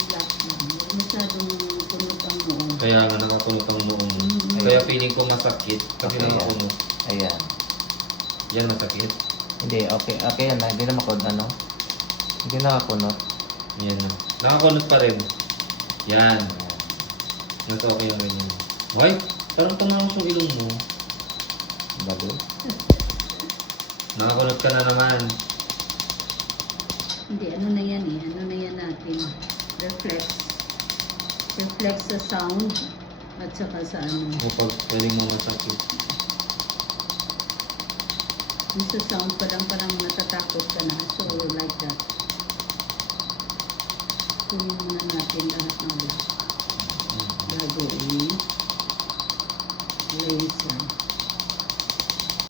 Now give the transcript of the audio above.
Relax lang. Huwag masyadong kunot ang noon. Kaya nga nakakunot ang noong. Kaya feeling ko masakit kasi Okay, nakakunot. Ayan. Yan masakit. Hindi, okay. Okay yan na. Hindi na makod, ano? Hindi nakakunot. Yan na. Nakakunot pa rin. Yan. Ayan. Mas okay lang rin yun. Okay? Parang tumangos yung ilong mo. Balo. Nakakunot ka na naman. Hindi, ano na yan eh. Ano na yan natin? Reflex. Reflex sa sound at saka sa ano. Kapag pwedeng mo masakit. Yung sa sound pa lang parang natatakot ka na. So, like that. Kunin muna natin lahat ng gagawin. Laser.